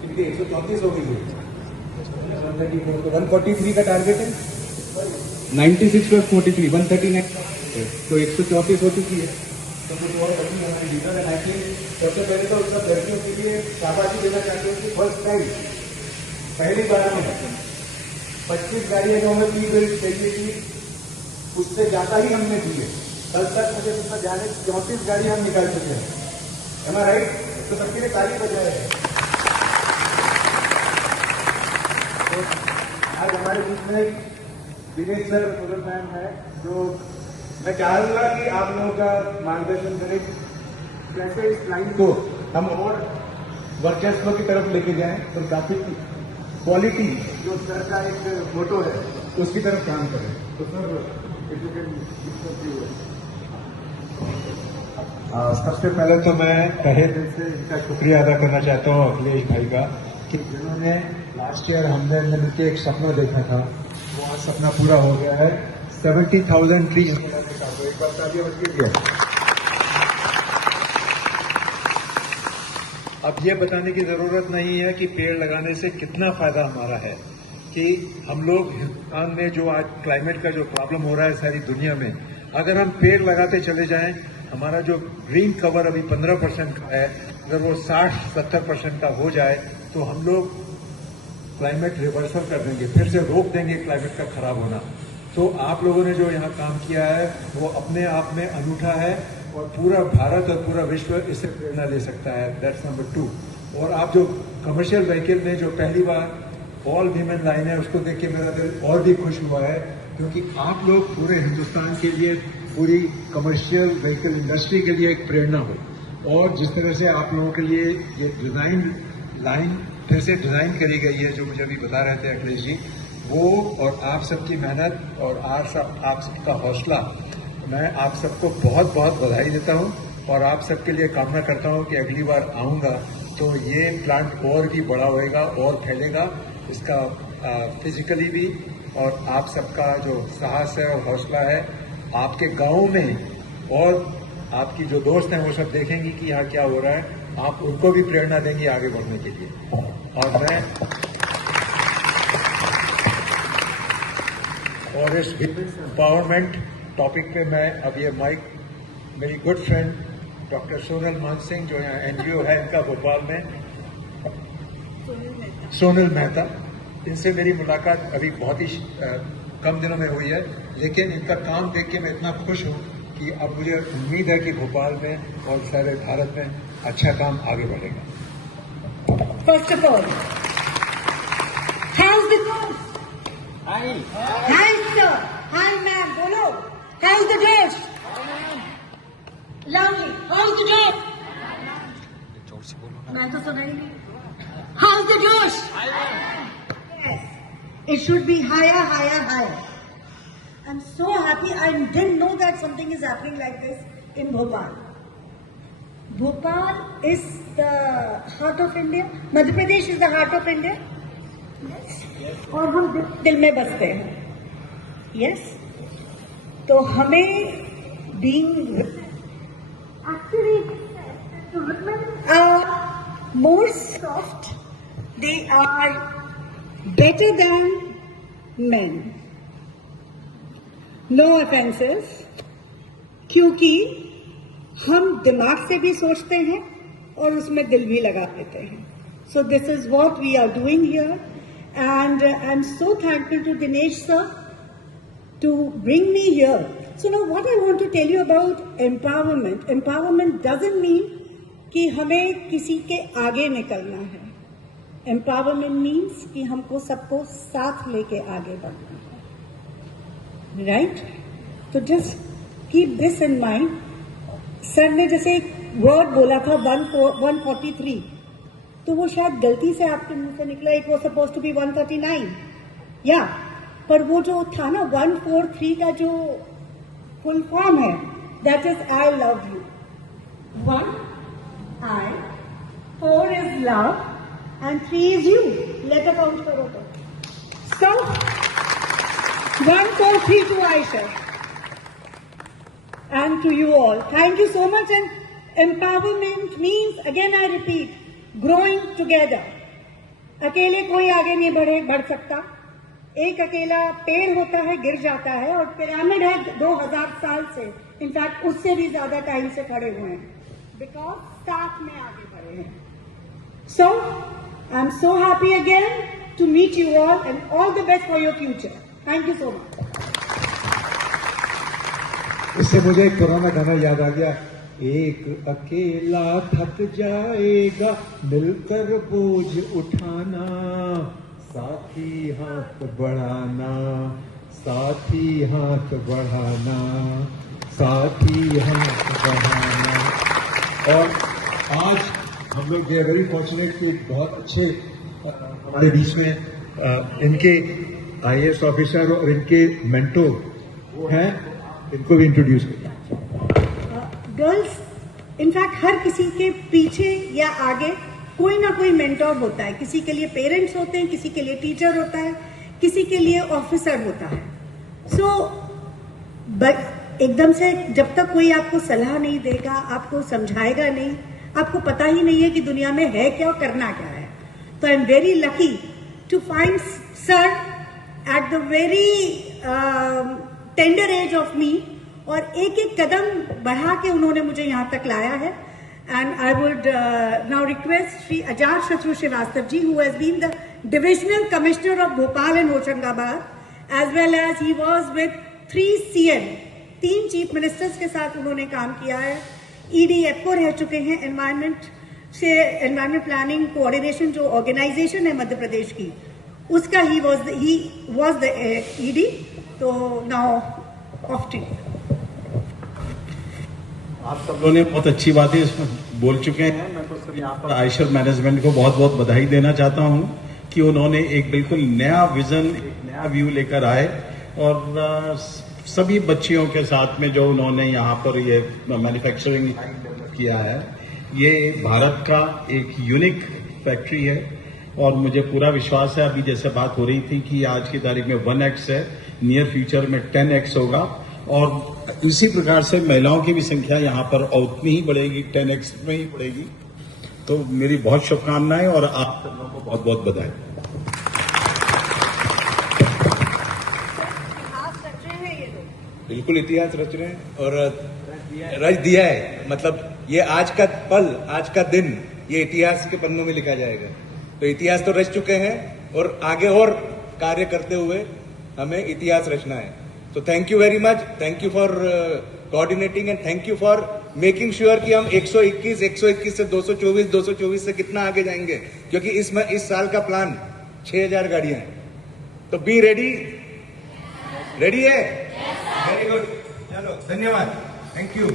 कितनी 134 हो गई है, 143 का टारगेट है, 96 प्लस 43 139, तो 134 हो चुकी है। तो कुछ और बची हमारी लीडर है। सबसे पहले तो सब लड़कियों के लिए शाबाशी देना चाहते हैं कि फर्स्ट टाइम पहली बार में 25 गाड़ियां जो हमें पी बिल चाहिए थी उससे ज्यादा ही हमने दी है। कल तक मुझे उसमें जाने 34 गाड़ी हम निकाल चुके हैं। एम आई राइट? तो सबके लिए ताली बजाए है। तो आज हमारे बीच में दिनेश सर सोलर मैम है, जो मैं चाहूंगा कि आप लोगों का मार्गदर्शन करें कैसे इस लाइन को हम और वर्चस्व की तरफ लेके जाएं और काफी क्वालिटी जो सर का एक मोटो है उसकी तरफ काम करें। तो सर सबसे पहले तो मैं तहे दिल से इनका शुक्रिया अदा करना चाहता हूँ अखिलेश भाई का, कि जिन्होंने लास्ट ईयर हमने मिलकर एक सपना देखा था, वो आज सपना पूरा हो गया है। 70,000 ट्रीज लगाने का। तो एक बार तालियां बजाइए। अब ये बताने की जरूरत नहीं है कि पेड़ लगाने से कितना फायदा हमारा है, कि हम लोग हिंदुस्तान में जो आज क्लाइमेट का जो प्रॉब्लम हो रहा है सारी दुनिया में, अगर हम पेड़ लगाते चले जाएं, हमारा जो ग्रीन कवर अभी 15% का है, अगर वो 60-70% का हो जाए तो हम लोग क्लाइमेट रिवर्सल कर देंगे, फिर से रोक देंगे क्लाइमेट का खराब होना। तो आप लोगों ने जो यहाँ काम किया है वो अपने आप में अनूठा है और पूरा भारत और पूरा विश्व इससे प्रेरणा ले सकता है। That's number 2। और आप जो कमर्शियल व्हीकल में जो पहली बार ऑल वीमेन लाइन है उसको देख के मेरा दिल और भी खुश हुआ है, क्योंकि आप लोग पूरे हिंदुस्तान के लिए, पूरी कमर्शियल व्हीकल इंडस्ट्री के लिए एक प्रेरणा हो। और जिस तरह से आप लोगों के लिए ये डिजाइन लाइन फिर से डिजाइन करी गई है, जो मुझे अभी बता रहे थे अखिलेश जी, वो और आप सबकी मेहनत और आप सबका हौसला, मैं आप सबको बहुत बहुत बधाई देता हूं और आप सबके लिए कामना करता हूं कि अगली बार आऊंगा तो ये प्लांट और भी बड़ा होएगा और फैलेगा, इसका फिजिकली भी, और आप सबका जो साहस है और हौसला है आपके गाँव में, और आपकी जो दोस्त हैं वो सब देखेंगी कि यहाँ क्या हो रहा है, आप उनको भी प्रेरणा देंगी आगे बढ़ने के लिए। और इस एम्पावरमेंट टॉपिक पे मैं अब ये माइक मेरी गुड फ्रेंड डॉक्टर सोनल मान सिंह, जो यहाँ एनजीओ है इनका भोपाल में, सोनल मेहता, इनसे मेरी मुलाकात अभी बहुत ही कम दिनों में हुई है, लेकिन इनका काम देख के मैं इतना खुश हूँ कि अब मुझे उम्मीद है कि भोपाल में और सारे भारत में अच्छा काम आगे बढ़ेगा। First of all, how's the josh? Hi. Hi sir. Hi ma'am. Bolo. How's the josh? Lovely. How's the josh? मैं तो सुना ही नहीं. How's the josh? Yes. It should be higher, higher, higher. I'm so happy. I didn't know that something is happening like this in Bhopal. Bhopal is the heart of India. Madhya Pradesh is the heart of India. Yes. और हम दिल में बसते हैं. Yes. तो हमें being actually women are more soft. They are better than men. No offenses. क्योंकि हम दिमाग से भी सोचते हैं और उसमें दिल भी लगा देते हैं. So this is what we are doing here, and I'm so thankful to Dinesh sir to bring me here. So now what I want to tell you about empowerment. Empowerment doesn't mean कि हमें किसी के आगे निकलना है. Empowerment means कि हमको सबको साथ लेके आगे बढ़ना है. Right? So just keep this in mind. Sir ने जैसे एक वर्ड बोला था 143, तो वो शायद गलती से आपके मुंह से निकला. It was suppose to be 139. या पर वो जो था ना 143 का जो फुल फॉर्म है, that is I love you. 1 I, 4 is love, and 3 is you. Letter count करो तो. So 1, 4, 3 to Aisha. And to you all. Thank you so much. And empowerment means, again I repeat, growing together. अकेले कोई आगे नहीं बढ़ सकता। एक अकेला पेड़ होता है, गिर जाता है, और पिरामिड है 2000 साल से, इनफैक्ट उससे भी ज्यादा टाइम से खड़े हुए हैं, बिकॉज साथ में आगे बढ़े हैं। So I am so happy again to meet you all and all the best for your future. Thank you so much. इससे मुझे एक पुराना गाना याद आ गया, एक अकेला थक जाएगा मिलकर बोझ उठाना, साथी हाथ बढ़ाना, साथी हाथ बढ़ाना, साथी हाथ बढ़ाना। और आज हम लोग वी आर वेरी फॉर्चुनेट कि बहुत अच्छे हमारे बीच में इनके IAS ऑफिसर और इनके मेंटोर हैं, इनको भी इंट्रोड्यूस किया। गर्ल्स इनफैक्ट हर किसी के पीछे या आगे कोई ना कोई मेंटोर होता है। किसी के लिए पेरेंट्स होते हैं, किसी के लिए टीचर होता है, किसी के लिए ऑफिसर होता है। एकदम से जब तक कोई आपको सलाह नहीं देगा, आपको समझाएगा नहीं, आपको पता ही नहीं है कि दुनिया में है क्या और करना क्या है। तो I am very lucky to find sir at the very tender age of me, और एक एक कदम बढ़ा के उन्होंने मुझे यहां तक लाया है। And I would now request Shri Ajat Shatru Srivastava ji, who has been the Divisional Commissioner of Bhopal and Hoshangabad, as well as he was with 3 CM, 3 Chief Ministers के साथ उन्होंने काम किया है। EDFO रह चुके हैं, एनवायरमेंट प्लानिंग कोऑर्डिनेशन जो ऑर्गेनाइजेशन है मध्य प्रदेश की, उसका ही was the ED। तो now off to you। आप सब लोगों ने बहुत अच्छी बातें इसमें बोल चुके हैं। मैं तो सर यहाँ पर आयशर मैनेजमेंट को बहुत बहुत बधाई देना चाहता हूँ कि उन्होंने एक बिल्कुल नया विजन, एक नया व्यू लेकर आए, और सभी बच्चियों के साथ में जो उन्होंने यहाँ पर ये मैन्युफैक्चरिंग किया है, ये भारत का एक यूनिक फैक्ट्री है। और मुझे पूरा विश्वास है, अभी जैसे बात हो रही थी कि आज की तारीख में 1x है, नियर फ्यूचर में 10x होगा, और इसी प्रकार से महिलाओं की भी संख्या यहाँ पर उतनी ही बढ़ेगी, 10x में ही बढ़ेगी। तो मेरी बहुत शुभकामनाएं और आप सब लोगों को बहुत बहुत बधाई। बिल्कुल इतिहास रच रहे हैं और रच दिया है। मतलब ये आज का पल, आज का दिन, ये इतिहास के पन्नों में लिखा जाएगा। तो इतिहास तो रच चुके हैं और आगे और कार्य करते हुए हमें इतिहास रचना है। तो thank you very much, thank you for coordinating and thank you for making sure कि हम 121 से 224 से कितना आगे जाएंगे, क्योंकि इस साल का प्लान 6000 गाड़ियां हैं। तो बी रेडी, रेडी है? वेरी गुड, चलो धन्यवाद, थैंक यू।